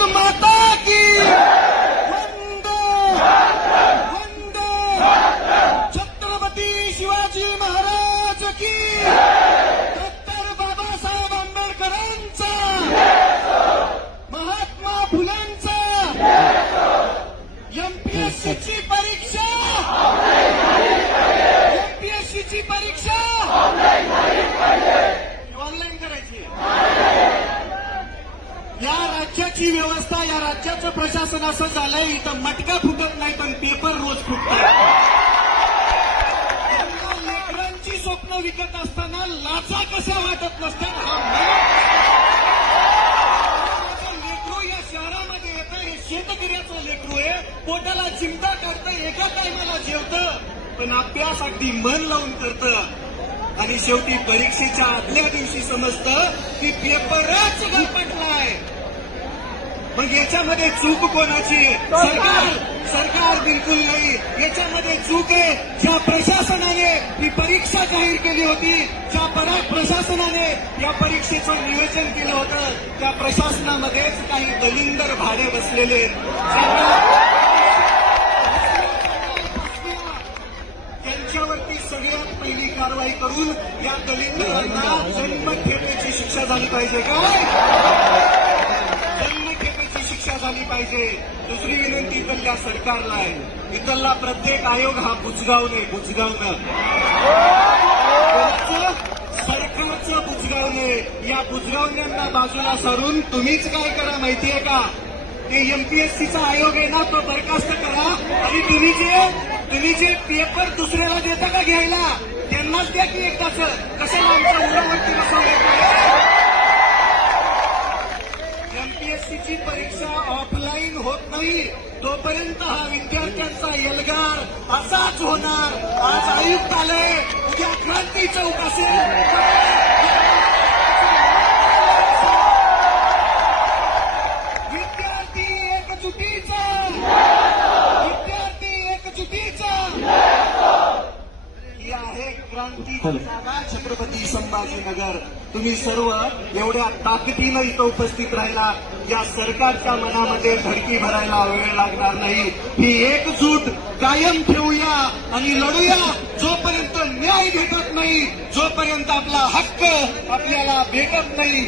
भारत माता की वंदे वंदे छत्रपती शिवाजी महाराज की डॉक्टर बाबासाहेब आंबेडकरांचा महात्मा फुलेंचा एमपीएससीची परीक्षा एमपीएससीची परीक्षा ऑनलाईन करायची. या राज्याची व्यवस्था या राज्याचं प्रशासन असं झालंय इथं मटका फुटत नाही पण पेपर रोज फुटतात. लेकरांची स्वप्न विकत असताना लाचा कशा वाटत नसतात. लेकरू या शहरामध्ये येतं हे शेतकऱ्याचं लेकरू आहे. पोटाला चिमटा काढतं एका टायमाला जेवतं पण अभ्यास अगदी मन लावून करतं आणि शेवटी परीक्षेच्या आदल्या दिवशी समजतं की पेपरच गरपटलाय. मग याच्यामध्ये चूक कोणाची? सरकार बिलकुल नाही. याच्यामध्ये चूक आहे ज्या प्रशासनाने ही परीक्षा जाहीर केली होती, ज्या प्रशासनाने या परीक्षेचं नियोजन केलं होतं त्या प्रशासनामध्येच काही दलिंदर भाडे बसलेले त्यांच्यावरती सगळ्यात पहिली कारवाई करून या दलिंदरांना जन्मठेपेची शिक्षा झाली पाहिजे. काय जन्मठेपेची शिक्षा झाली पाहिजे. दुसरी विनंती इथल्या सरकारला आहे. इथला प्रत्येक आयोग हा बुजगावणे सरकारचं बुजगावणे. या बुजगावण्यांना बाजूला सारून तुम्हीच काय करा माहितीये का? ते एमपीएससीचा आयोग आहे ना तो बरखास्त करा आणि तुम्ही जे पेपर दुसऱ्याला देता का घ्यायला त्यांनाच द्या की एकदाच. कशाला आमच्या मुलावरती बसवलं? एमपीएससीची परीक्षा ऑफलाईन होत नाही तोपर्यंत हा विद्यार्थ्यांचा एल्गार असाच होणार. आज आयुक्त आलंय उद्या क्रांती चौक असेल. छत्रपती संभाजीनगर. तुम्ही सर्व एवढ्या ताकदीनं इथं उपस्थित राहिला. या सरकारच्या मनामध्ये धडकी भरायला वेळ लागणार नाही. ही एकजूट कायम ठेवूया आणि लढूया. जोपर्यंत न्याय भेटत नाही जोपर्यंत आपला हक्क आपल्याला भेटत नाही